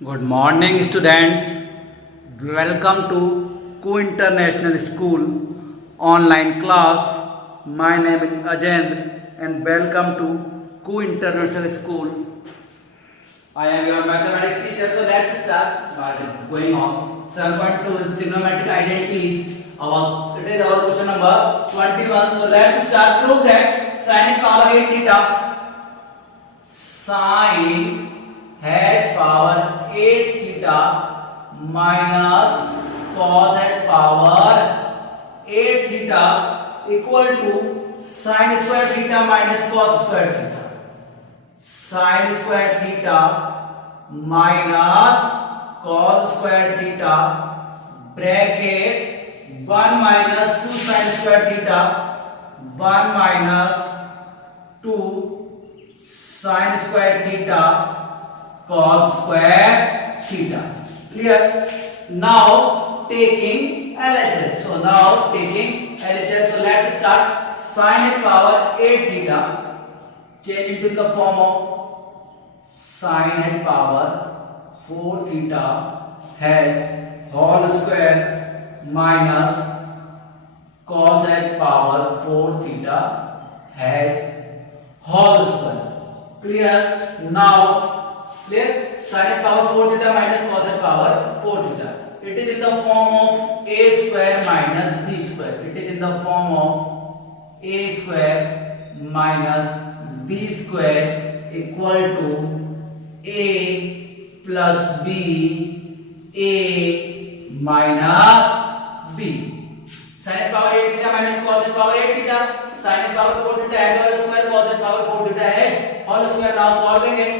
Good morning, students. Welcome to Ku International School online class. My name is Ajendra and welcome to Ku International School. I am your mathematics teacher. So let's start. What is going on? 7.2 trigonometric identities. It is our question number 21. So let's start. Prove that sin power 8 theta. Sin hat power 8 theta minus cos hat power 8 theta equal to sin square theta minus cos square theta. Sin square theta minus cos square theta bracket 1 minus 2 sin square theta 1 minus 2 sin square theta cos square theta. Clear? Now taking LHS. So now taking LHS. So let's start. Sin power 8 theta. Change into the form of sin power 4 theta has whole square minus cos power 4 theta has whole square. Clear? Now clear? Sin power 4 theta minus cos power 4 theta. It is in the form of a square minus b square. It is in the form of a square minus b square equal to a plus b, a minus b. Sin power 8 theta minus cos power 8 theta. Sin power 4 theta has whole square, cos power 4 theta has whole square. Now solving it.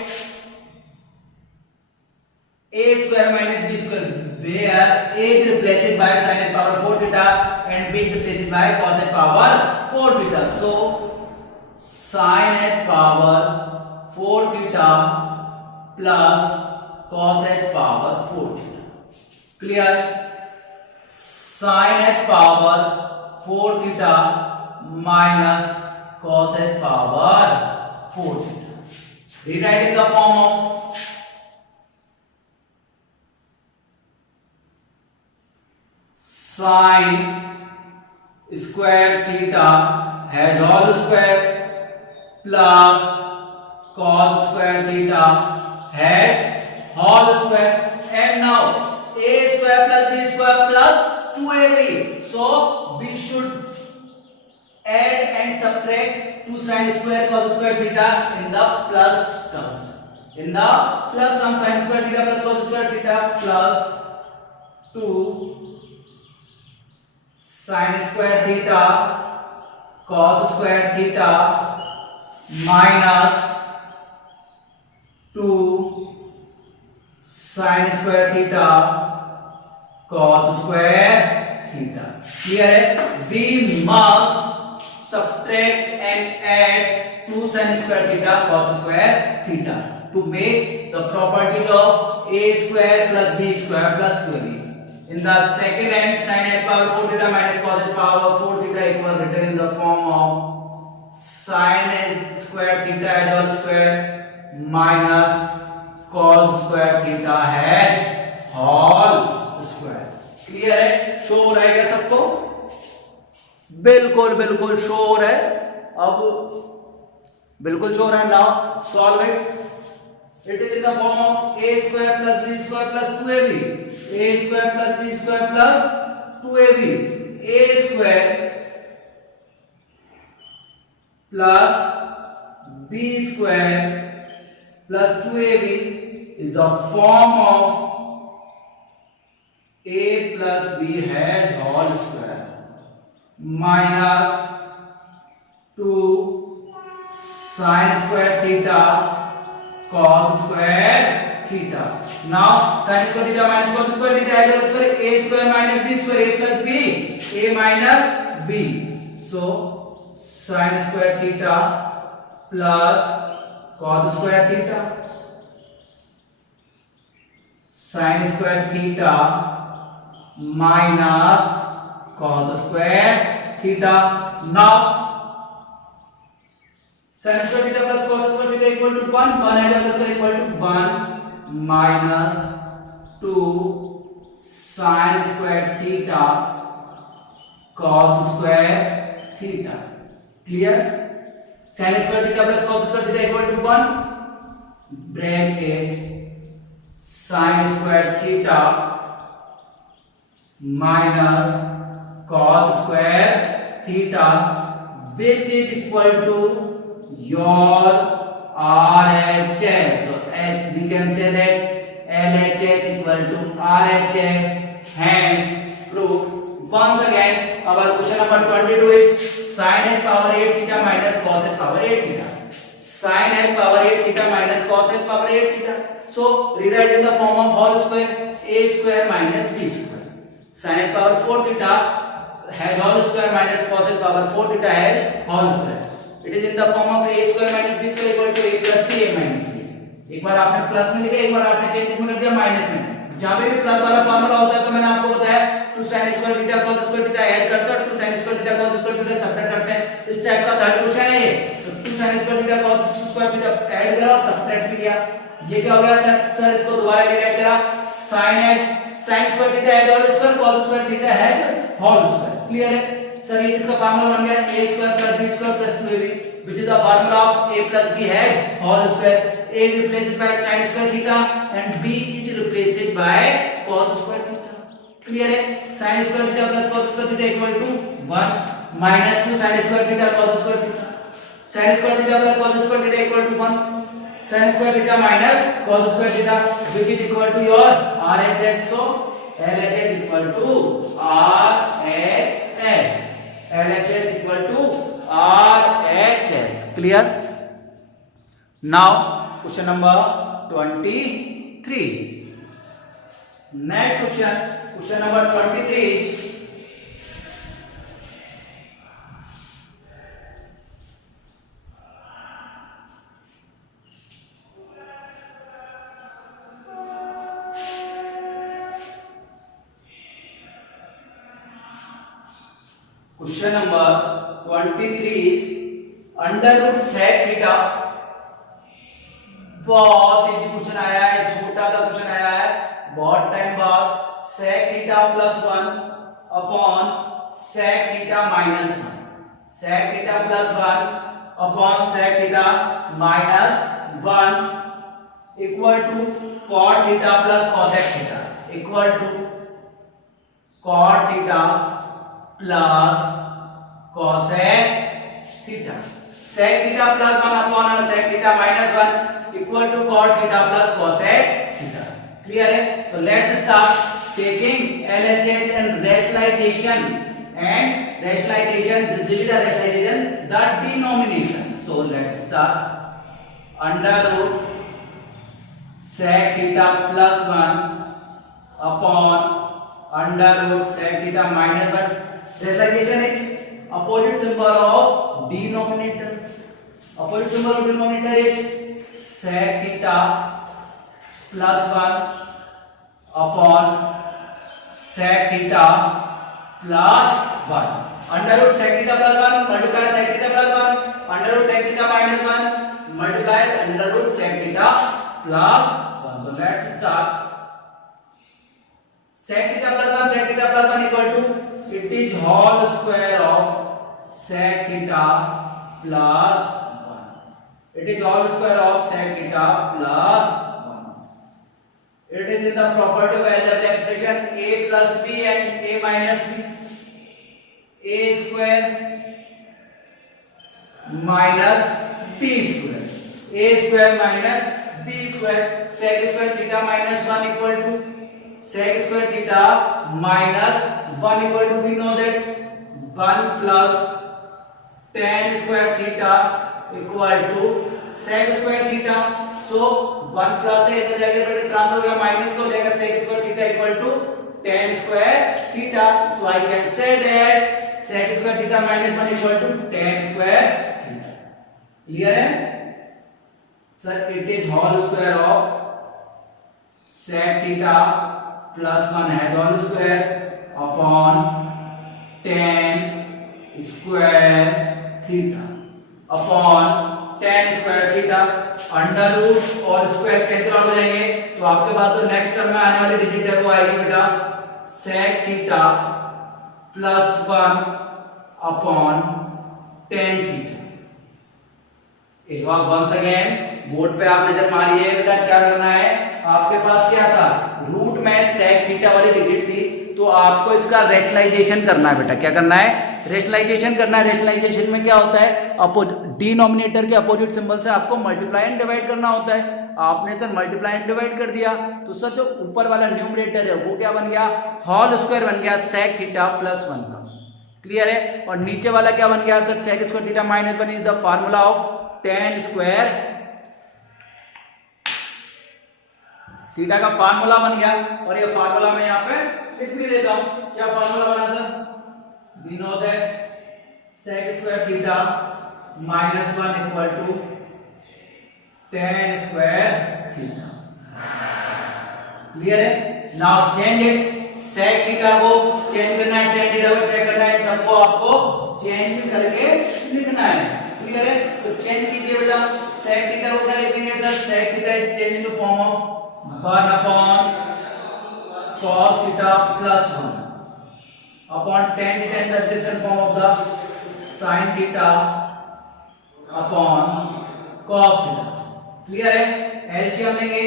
A square minus b square, where a is replaced by sin power 4 theta and b is replaced by cos power 4 theta. So sin power 4 theta plus cos power 4 theta. Clear? Sin power 4 theta minus cos power 4 theta. Rewrite in the form of sin square theta has whole square plus cos square theta has whole square, and now a square plus b square plus 2ab. So we should add and subtract 2 sin square cos square theta in the plus terms. In the plus term, sin square theta plus cos square theta plus 2 sin square theta cos square theta minus 2 sin square theta cos square theta. Clear है? We must subtract and add 2 sin square theta cos square theta to make the properties of a square plus b square plus 2ab. In the second hand, sin power 4 theta minus cos power 4 theta equal written in the form of sin square theta whole square minus cos square theta has whole square. Clear है? Show हो रहा है क्या सबको? बिल्कुल बिल्कुल show हो रहा है. अब बिल्कुल शो हो रहा है. Now solve it. It is in the form of a square plus b square plus 2ab. A square plus b square plus 2ab. A square plus b square plus 2ab is the form of a plus b has whole square minus 2 sin square theta cos square theta. Now sin square theta minus cos square theta is also a square minus b square, a plus b, a minus b. So sin square theta plus cos square theta, sin square theta minus cos square theta. Now sin square theta plus cos square theta equal to 1. 1 and cos square equal to 1. minus 2 sin square theta cos square theta. Clear? Sin square theta plus cos square theta equal to 1 bracket sin square theta minus cos square theta, which is equal to your RHS. So we can say that LHS equal to RHS. Hence proved. Once again, our question number 22 is sin h power 8 theta minus cos h power 8 theta. Sin h power 8 theta minus cos h power 8 theta. So rewrite in the form of whole square, a square minus b square. Sin h power 4 theta has whole square minus cos h power 4 theta has whole square. It is in the form of a square minus b square equal to a plus b a minus b. एक बार आपने plus में लिखा, एक बार आपने change में कर दिया minus में. जहां पे भी प्लस वाला फार्मूला होता है तो मैंने आपको बताया 2 sin square theta cos square theta add करते हैं और 2 sin square theta cos square theta subtract करते हैं. इस टाइप का थर्ड क्वेश्चन है ये. तो 2 sin square theta cos square theta add करा और सब्ट्रैक्ट भी किया. ये क्या हो गया सर? सर इसको दोबारा रीराइट करा. sin h sin square theta add whole square cos square theta है होल स्क्वायर. क्लियर है सर? ये इसका फार्मूला बन गया a square plus b square plus 2ab, which is the formula of a plus b है whole square. A replaced by sin square theta and b is replaced by cos square theta. Clear है? sin square theta plus cos square theta equal to 1 minus 2 sin square theta cos square theta. Sin square theta plus cos square theta equal to 1 sin square theta minus cos square theta, which is equal to your RHS. So LHS equal to RHS. LHS equal to RHS. Clear? Now question number 23. Next question number 23 is question number 23 is under root sec theta. बहुत easy question आया है, छोटा सा question आया है बहुत time बाद. sec theta plus 1 upon sec theta minus 1. sec theta plus 1 upon sec theta minus 1 equal to cot theta plus cosec theta equal to cot theta plus cosec theta. sec theta plus 1 upon sec theta minus 1 equal to cot theta plus cosec theta. Clear है? So let's start taking LHS and rationalization. This is the rationalization, the denomination. So let's start. Under root sec theta plus 1 upon under root sec theta minus 1. Rationalization is opposite symbol of denominator. Opposite symbol of denominator is sec theta plus 1 upon sec theta plus 1. Under root sec theta plus 1 multiply sec theta plus 1. Under root sec theta minus 1 multiply under root sec theta plus 1. So let's start. Sec theta plus 1 equal to, it is whole square of sec theta plus 1. It is whole square of sec theta plus 1. It is in the property of algebraic expression a plus b and a minus b. A square minus b square. A square minus b square. Sec square theta minus 1 equal to sec square theta minus 1 equal to, we know that 1 plus tan square theta equal to sec square theta. So 1 plus है इधर जाके transfer हो गया minus को जाएगा sec square theta equal to tan square theta. So I can say that sec square theta minus 1 equal to tan square theta. Clear है sir? It is whole square of sec theta plus 1 है whole square upon tan square theta upon tan square theta. Under root और square cancel out हो जाएंगे, तो आपके पास जो next term में आने वाली डिजिट है वो आएगी बेटा sec theta plus 1 upon tan theta. एक बार वंस अगेन बोर्ड पे आप नजर मारिए बेटा, क्या करना है, आपके पास क्या था, रूट में sec थीटा वाली डिजिट थी, तो आपको इसका रेशनलाइजेशन करना है बेटा। क्या करना है, रेशनलाइजेशन करना है। रेशनलाइजेशन में क्या होता है, डिनोमिनेटर के अपोजिट सिंबल से आपको मल्टीप्लाई एंड डिवाइड करना होता है। आपने सर मल्टीप्लाई एंड डिवाइड कर दिया, तो सर जो ऊपर वाला न्यूमरेटर है वो क्या बन गया, होल स्क्वायर बन गया sec थीटा प्लस 1 का। क्लियर है। और नीचे वाला क्या बन गया sir, sec square theta minus 1 is the formula of tan square theta का फार्मूला बन गया। और ये फार्मूला मैं यहाँ पे लिख भी देता हूं। क्या फार्मूला बना था, we know that sec square theta minus 1 equal to tan square theta. Clear है। Now change it, sec theta को चेंज करना है, tan थीटा को चेंज करना है, सबको आपको चेंज करके लिखना है। क्लियर है। तो चेंज कीजिए बेटा, sec थीटा को क्या लिख देंगे sir, sec theta is change into form of 1 upon cos theta plus 1 upon tan theta in the different form of the sin theta upon cos theta। Clear है। LCM लेंगे,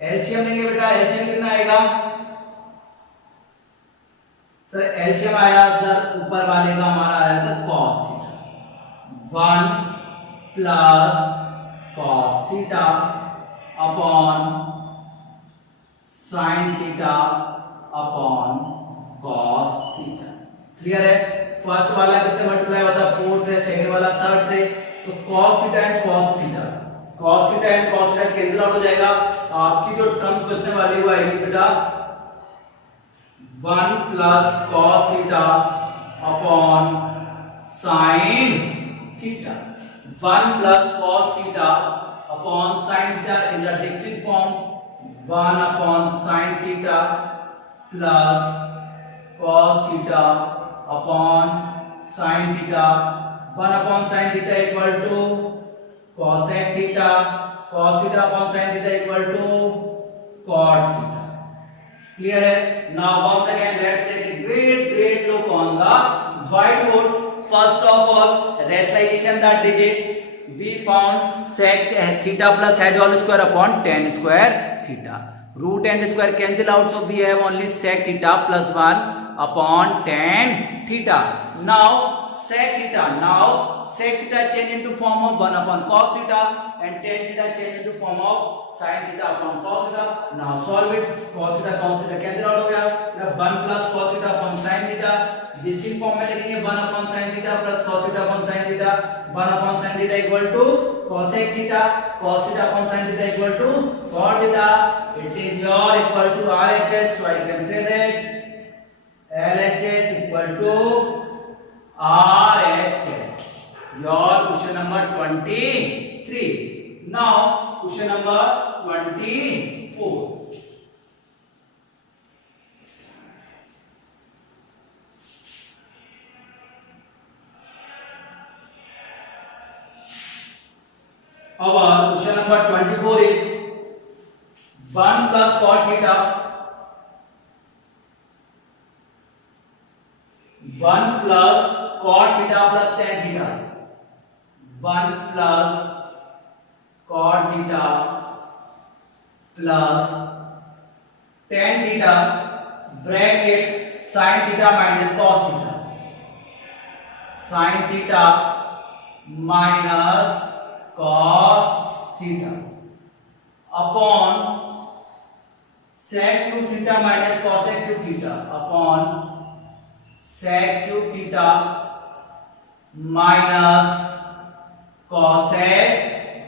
LCM लेंगे बेटा, LCM कितना आएगा सर, एलसीएम आया sir ऊपर वाले का हमारा आया था cos theta 1 plus cos theta upon sin theta upon cos theta. Clear है। फर्स्ट वाला किससे मल्टीप्लाई होता है, 4 से, सेकंड वाला 3 से, तो cos theta and cos theta, cos theta and cos theta cancel out हो जाएगा। आपकी जो टर्म बचने वाली वो आएगी बेटा 1 plus cos theta upon sin theta. 1 plus cos theta upon sin theta in the distinct form 1 upon sin theta plus cos theta upon sin theta. 1 upon sin theta equal to cosec theta, cos theta upon sin theta equal to cot theta. Clear है। Now once again let's take a great look on the whiteboard. First of all, rationalization the digit. We found sec theta plus h whole square upon tan square theta. Root and square cancel out, so we have only sec theta plus 1 upon tan theta. Now sec theta change into form of 1 upon cos theta and tan theta change into form of sin theta upon cos theta. Now solve it. cos theta cancel out हो गया, 1 plus cos theta upon sin theta। Distinct form में लिखेंगे 1 upon sin theta plus cos theta upon sin theta। 1 upon sin theta equal to cosec theta, cos theta upon sin theta equal to cot theta। It is your equal to RHS, so I can say that LHS equal to RHS। Your question number 23। Now question number 24। Our question number 24 is 1 plus cot theta 1 plus cot theta plus tan theta 1 plus cot theta plus tan theta bracket sin theta minus cos theta, sin theta minus cos theta upon sec cube theta minus cosec cube theta upon sec cube theta minus cosec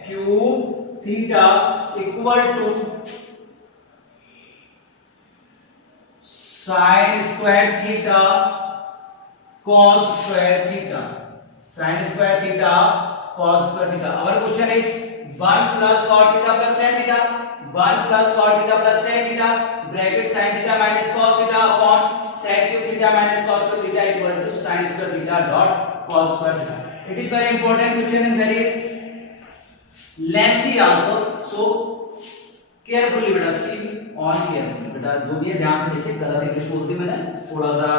cube theta equal to sin square theta cos square theta, sin square theta cos square theta। Our question is 1 plus cot theta plus tan theta, 1 plus cot theta plus tan theta bracket sin theta minus cos theta upon sec cube theta minus cos square theta equal to sin square theta dot cos square theta। It is very important question and very lengthy also. So carefully बेटा, see on carefully बेटा, जो भी है ध्यान से देखिए. गलत English बोल दी मैंने, थोड़ा सा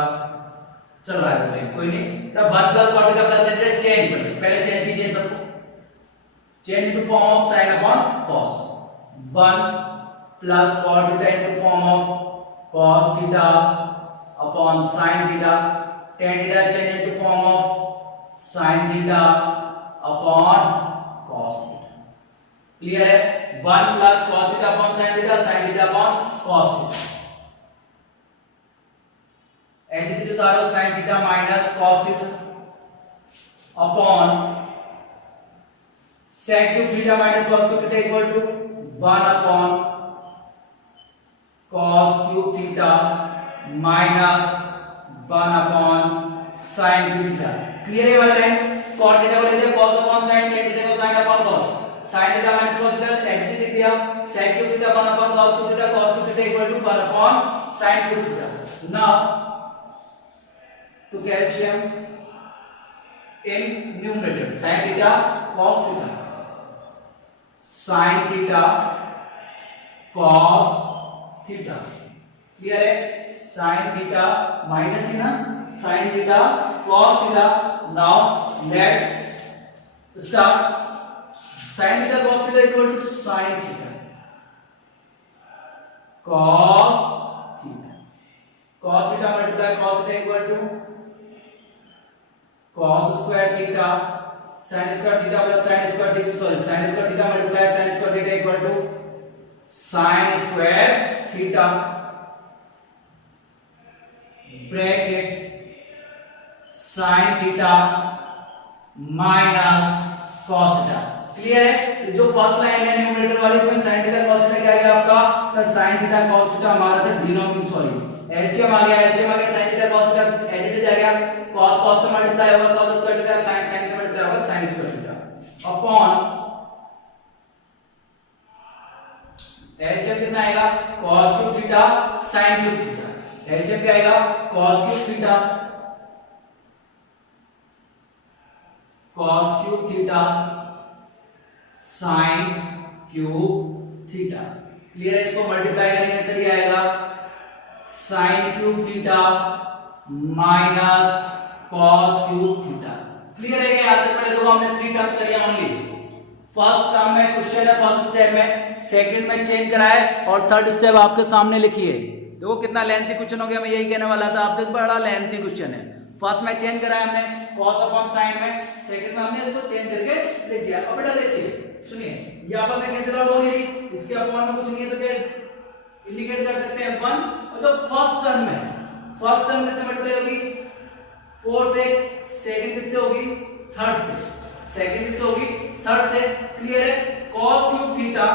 चल रहा है तो कोई नहीं. तब 1 plus cos theta plus tan theta change, पहले चेंज कीजिए सबको. Change into form of sin upon cos. 1 plus cos theta into form of cos theta upon sin theta. Tan theta change into form of sin theta upon cos theta. Clear है? 1 plus cos theta upon sin theta, sin theta upon cos theta. Entity उतारो, sin theta minus cos theta upon sec cube theta minus cos cube theta equal to 1 upon cos cube theta minus 1 upon sin cube theta. Clear है वाला line? cot theta को ले लिया cos upon sin, tan theta को sin upon cos. sin theta minus cos theta entity लिख दिया, sec cube theta 1 upon cos cube theta, cos cube theta equal to 1 upon sin cube theta. Now to calcium in numerator, sin theta cos theta, sin theta cos theta. Clear है? sin theta minus है ना, sin theta cos theta. Now let's start. sin theta cos theta equal to sin theta cos theta. cos theta multiply cos theta equal to cos square theta sin square theta plus sin square theta, sorry, sin square theta multiply sin square theta equal to sin square theta bracket sin theta minus cos theta. Clear है? जो first line है numerator वाली, तो sin theta cos theta क्या आ गया आपका sir? sin theta cos theta हमारा था डिनोमिनेटर, सॉरी एलसीएम आ गया, एलसीएम आ गया, sin theta cos theta edited आ गया, cos cos से मल्टीप्लाई होगा cos square theta, sin sin से मल्टीप्लाई होगा sin square theta upon LCM कितना आएगा? cos cube theta sin cube theta. LCM क्या आएगा? cos cube theta cos cube theta sin cube theta. Clear है? इसको मल्टीप्लाई करेंगे सर ये आएगा sin cube theta minus cos cube theta. Clear है? यहाँ तक पहले देखो हमने 3 टर्म करिए ओनली. फर्स्ट टर्म में क्वेश्चन है, फर्स्ट स्टेप में, सेकंड में चेंज कराए और थर्ड स्टेप आपके सामने लिखिए. देखो कितना लेंथी क्वेश्चन हो गया, मैं यही कहने वाला था आपसे, बड़ा लेंथी क्वेश्चन है. फर्स्ट में चेंज कराया हमने cos अपॉन sin में, सेकंड में हमने इसको चेंज करके लिख दिया. अब बेटा देखिए सुनिए, यहाँ पर मैं कैंसिल आउट हो गई, इसके अपॉन में कुछ नहीं है तो क्या इंडिकेट कर सकते हैं 1. और जो फर्स्ट टर्म है, फर्स्ट टर्म किससे मल्टीप्लाई होगी? 4 से. सेकंड किससे होगी? थर्ड से. सेकंड किससे होगी? थर्ड से. क्लियर है? cos cube theta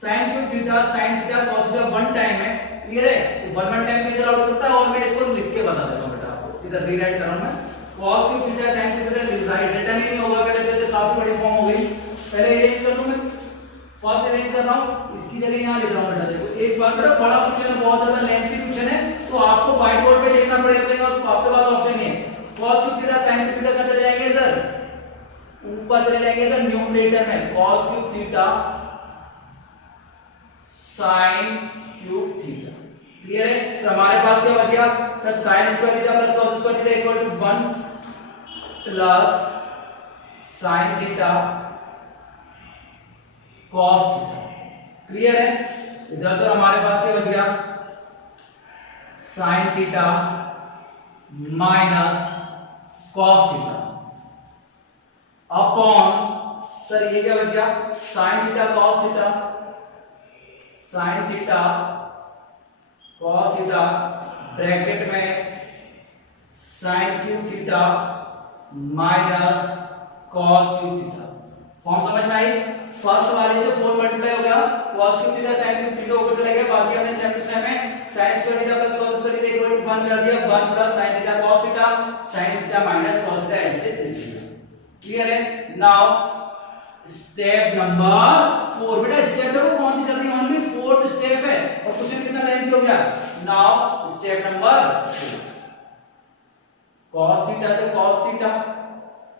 sin cube theta sin theta cos theta one time है. क्लियर है? तो वन टाइम कैंसिल आउट हो सकता है और मैं इसको लिख के बता देता हूं बेटा आपको, इधर रीराइट कर रहा हूं मैं. cos cube theta sin cube theta right return ही नहीं होगा, पहले तो काफी बड़ी फॉर्म हो गई. पहले अरेंज कर दूं मैं, फर्स्ट अरेंज कर रहा हूं, इसकी जगह यहां लिख रहा हूं बेटा. देखो एक बार बेटा बड़ा क्वेश्चन है, बहुत ज्यादा लेंथी क्वेश्चन है, तो आपको व्हाइट बोर्ड पे लिखना पड़ेगा. तो आपके पास ऑप्शन है cos cube theta sin cube theta करते जाएंगे सर, ऊपर चले जाएंगे सर न्यूमरेटर में cos cube theta sin cube theta. Clear है? तो हमारे पास क्या बच गया सर? sin square theta plus cos square theta equal to 1 plus sin theta cos theta. Clear है? इधर सर हमारे पास क्या बच गया? sin theta minus cos theta upon sir ये क्या बच गया? sin theta cos theta, sin theta cos theta bracket में sin cube theta minus cos cube theta. Form समझ में आई? फर्स्ट वाले से 4 मल्टीप्लाई हो गया, cos cube theta sin cube theta ऊपर चला गया, बाकी हमने सेम टू सेम है sin square theta plus cos square theta equal to 1 कर दिया. 1 plus sin theta cos theta sin theta minus cos theta edited कर दिया. क्लियर है? Now step number 4. बेटा स्टेप देखो कौन सी चल रही है? ओनली फोर्थ स्टेप है और क्वेश्चन कितना लेंथी हो गया. Now step number 4, cos theta से cos थीटा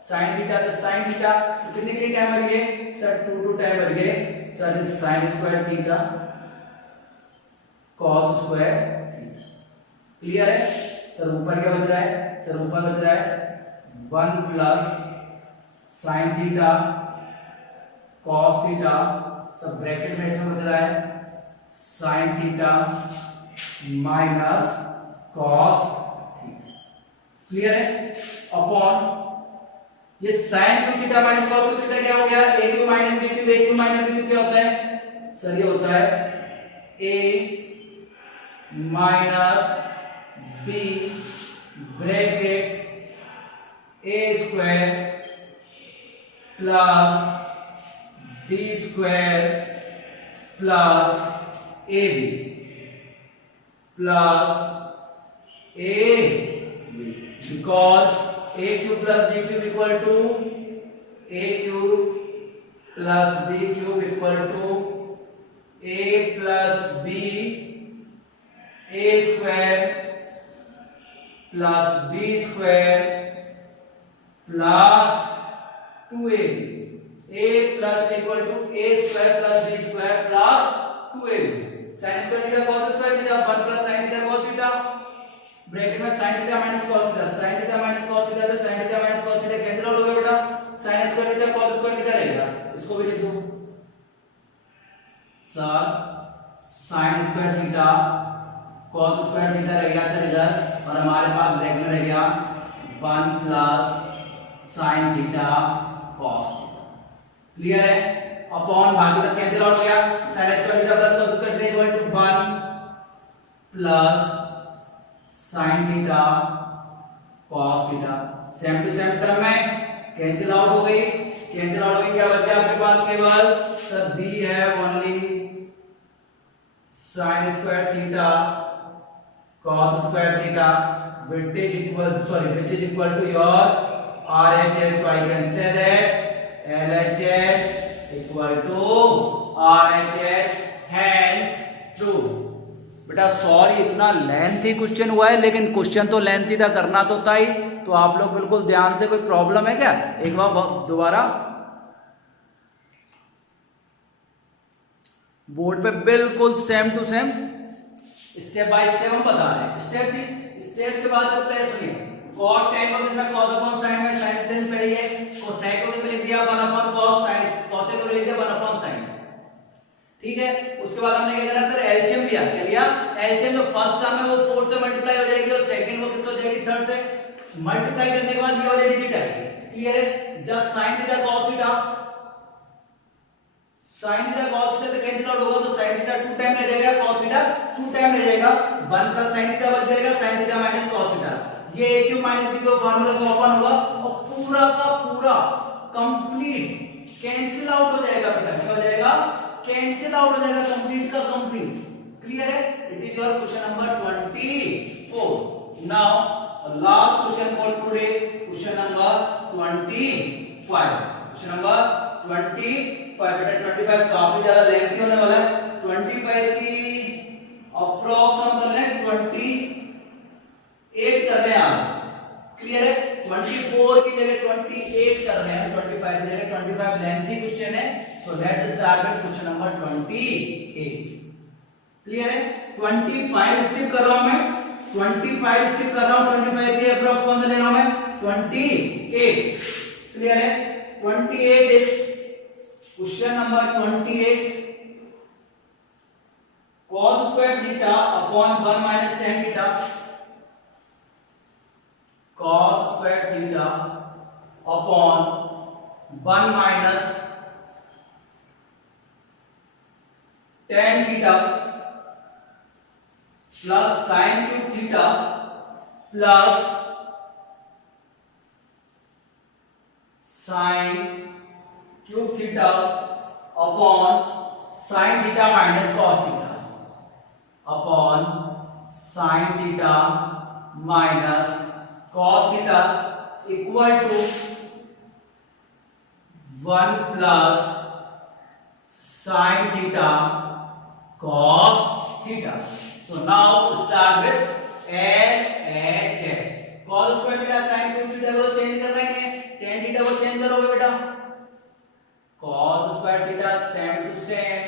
साइन थीटा से साइन थीटा, तो कितने कितने टाइम बच गए सर? 2 टाइम बच गए sir. Sine square theta cos square theta. Clear है सर? ऊपर क्या बच रहा है सर? ऊपर बच रहा है 1 plus sine theta cos theta, सब ब्रैकेट में इसमें बच रहा है sine theta minus cos theta. Clear है? अपॉन ये sine cube theta minus cos cube theta क्या हो गया? a cube minus b cube, a cube minus b cube क्या होता है सर? ये होता है a minus b bracket a square plus b square plus ab plus a because a cube plus b cube equal to a cube plus b cube equal to a plus b a square plus b square plus 2ab, a plus equal to a square plus b square plus 2ab। sin square theta cos square theta 1 plus sin theta cos theta, bracket में sin theta minus cos theta, sin theta minus cos theta से sin theta minus cos theta cancel out हो गया बेटा, sin square theta cos square theta रहेगा। इसको भी लिख दो sir, sin square theta cos square theta रह गया सर इधर, और हमारे पास ब्रैकेट में रह गया 1 plus sin theta cos theta. Clear है? अपॉन बाकी सब कैंसिल आउट हो गया, sin square theta plus cos square theta equal to 1 plus sin theta cos theta. Same to same term में कैंसिल आउट हो गई, कैंसिल आउट हो गई, क्या बच गया आपके पास? केवल सर b है only sin square theta cos square theta which is equal to your RHS, so I can say that LHS equal to RHS, hence true। बेटा सॉरी इतना लेंथी क्वेश्चन हुआ है, लेकिन क्वेश्चन तो लेंथी था, करना तो था ही। तो आप लोग बिल्कुल ध्यान से, कोई प्रॉब्लम है क्या? एक बार दोबारा बोर्ड पे बिल्कुल same to same step by step हम बता रहे हैं। स्टेप के बाद जो प्लेस हुई cot tan को कितना cos upon sin में sin tan पहले ये cosec को भी लिख दिया 1 upon cos sin, cosec को लिख दिया 1 upon sin। ठीक है, उसके बाद हमने क्या करा सर? एलसीएम लिया। क्या लिया? एलसीएम। जो फर्स्ट टर्म है वो 4 से मल्टीप्लाई हो जाएगी और सेकंड को किससे हो जाएगी? 3 से मल्टीप्लाई करने के बाद ये हो जाएगी थीटा। क्लियर है? Just sin theta cos theta, sin theta cos theta से कैंसिल आउट होगा, तो sin थीटा 2 टाइम रह जाएगा, cos थीटा 2 टाइम रह जाएगा, 1 प्लस sin थीटा बच जाएगा sin theta minus cos theta. ये a cube minus b cube formula से ओपन होगा और पूरा का पूरा कंप्लीट कैंसिल आउट हो जाएगा बेटा। क्या हो जाएगा? कैंसिल आउट हो जाएगा, कंप्लीट का कंप्लीट। क्लियर है? It is your question number 24। Now last question for today, question number 25। Question number 25 बेटा। 25 काफी ज्यादा लेंथी होने वाला है। 25 की अप्रोक्स हम कर रहे हैं 28 कर रहे हैं आज। क्लियर है? 24 की जगह 28 कर रहे हैं, 25 की जगह 25 लेंथी क्वेश्चन है। So let's start with question number 28। Clear है? 25 स्किप कर रहा हूं मैं, 25 स्किप कर रहा हूं। 25 की अप्रोक्स कौन सा ले रहा हूं मैं? 28। क्लियर है? 28 is question number 28 cos square theta upon 1 minus tan theta, cos square theta upon 1 minus tan theta plus sin cube theta plus sin cube theta upon sin theta minus cos theta upon sin theta minus cos theta equal to 1 plus sin theta cos theta. So now start with LHS। cos square theta sin cube theta को change कर रहे हैं, tan theta को change करोगे बेटा, cos square theta same to same,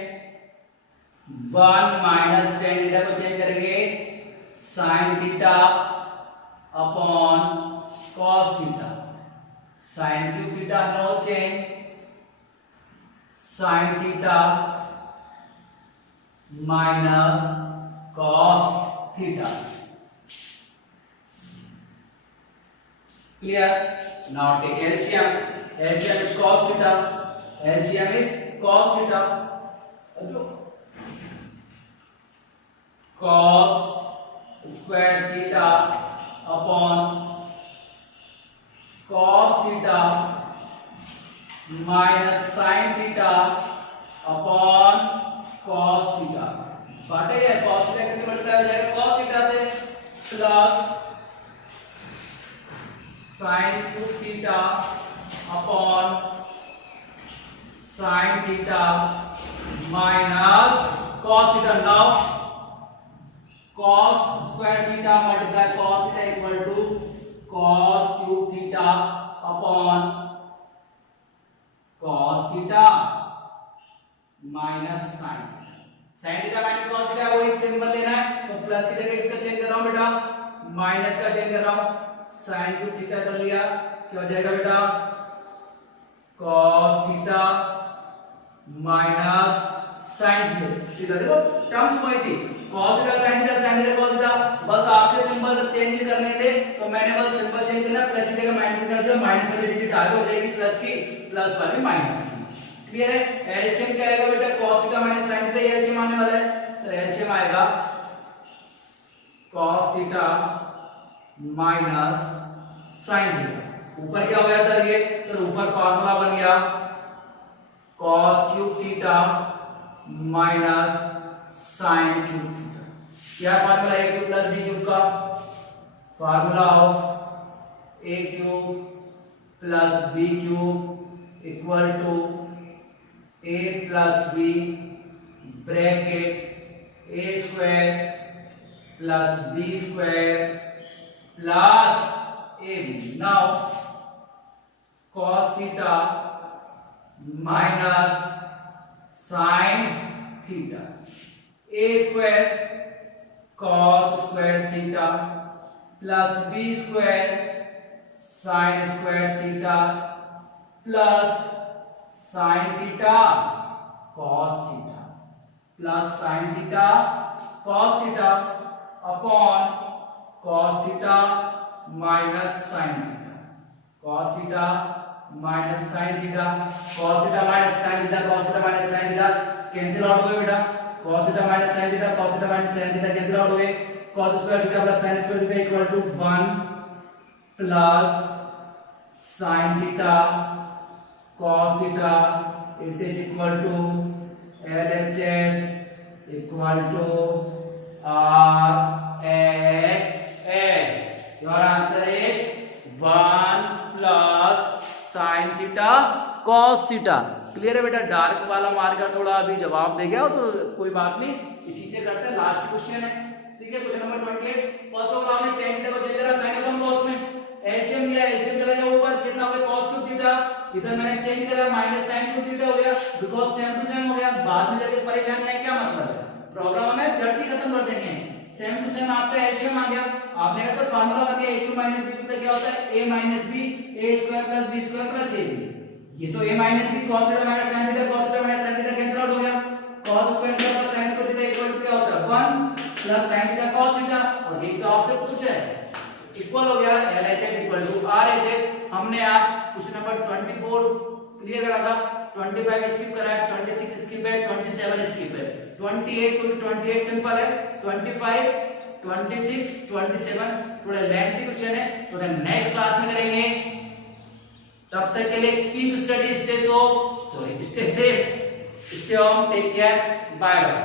1 minus tan theta को change करेंगे sin theta upon cos theta, sin cube theta no change, sin theta minus cos theta. Clear? Now take LCM. LCM is cos theta. LCM is cos theta. Cos square theta upon cos theta minus sin theta upon cos theta. बाटे ये cos theta कैसे multiply हो जाएगा cos theta से plus sin cube theta upon sin theta minus cos theta. Now cos square theta multiply cos theta equal to cos cube theta upon cos theta minus sin theta minus cos theta वो एक symbol लेना है, तो plus की जगह इसका change कर रहा हूं बेटा, माइनस का चेंज कर रहा हूं, sin क्यूब थीटा कर लिया, क्या हो जाएगा बेटा cos theta minus sin theta. देखो टर्म्स वही थी, cos theta sin theta sin theta cos theta, बस आपके सिंबल चेंज करने थे, तो मैंने बस सिंबल चेंज करना, प्लस की जगह माइनस कर दिया, माइनस वाली डिजिट आगे हो जाएगी प्लस की, प्लस वाली माइनस की. क्लियर है? एलसीएम क्या आएगा बेटा cos theta minus sin theta, LCM आने वाला है सर, एलसीएम आएगा cos theta minus sin theta. ऊपर क्या हो गया सर ये, सर ऊपर फार्मूला बन गया cos cube theta minus sin cube theta. क्या formula a cube plus b cube का, formula of a cube plus b cube equal to a plus b bracket a square plus b square plus ab. Now cos theta minus sin theta, a square cos square theta plus b square sin square theta plus sin theta cos theta plus sin theta cos theta upon cos theta minus sin theta, cos theta minus sin theta, cos theta minus sin theta, cos theta minus sin theta cancel out हो गए बेटा, cos theta minus sin theta, cos theta minus sin theta cancel out हो गए, cos square theta plus sin square theta equal to 1 plus sin theta cos theta, it is equal to LHS equal to RHS. Your answer is 1 plus sin theta cos theta. Clear है बेटा? Dark वाला marker थोड़ा अभी जवाब दे गया हो तो कोई बात नहीं, इसी से करते हैं. लास्ट क्वेश्चन है, ठीक है, question number 28. First of all आपने tan थीटा को चेंज करा sin अपॉन cos में, एलसीएम लिया, एलसीएम चला गया ऊपर, कितना हो गया cos क्यूब थीटा, इधर मैंने चेंज करा माइनस sin क्यूब थीटा हो गया, बिकॉज़ सेम टू सेम हो गया. बाद में जाके परेशानी है, क्या मतलब है, प्रॉब्लम हमें जड़ से खत्म कर देनी है. सेम टू सेम आपका एलसीएम आ गया, आपने कहा तो फार्मूला बन गया a cube minus b cube, क्या होता है a minus b, a square plus b square plus ab. ये तो a minus b cos theta minus sin theta, cos theta minus sin theta cancel out हो गया, cos square plus sin square theta equal to क्या होता है 1 plus sin theta cos theta, और ये तो आपसे पूछा है, इक्वल हो गया LHS इक्वल टू RHS. हमने आज क्वेश्चन नंबर 24 क्लियर करा था, 25 स्किप करा है, 26 स्किप है, 27 स्किप है, 28 क्योंकि 28 सिंपल है, 25 26 27 थोड़े लेंथी क्वेश्चन है, थोड़ा नेक्स्ट क्लास में करेंगे. तब तक के लिए keep study, stay safe, stay home, take care, bye bye.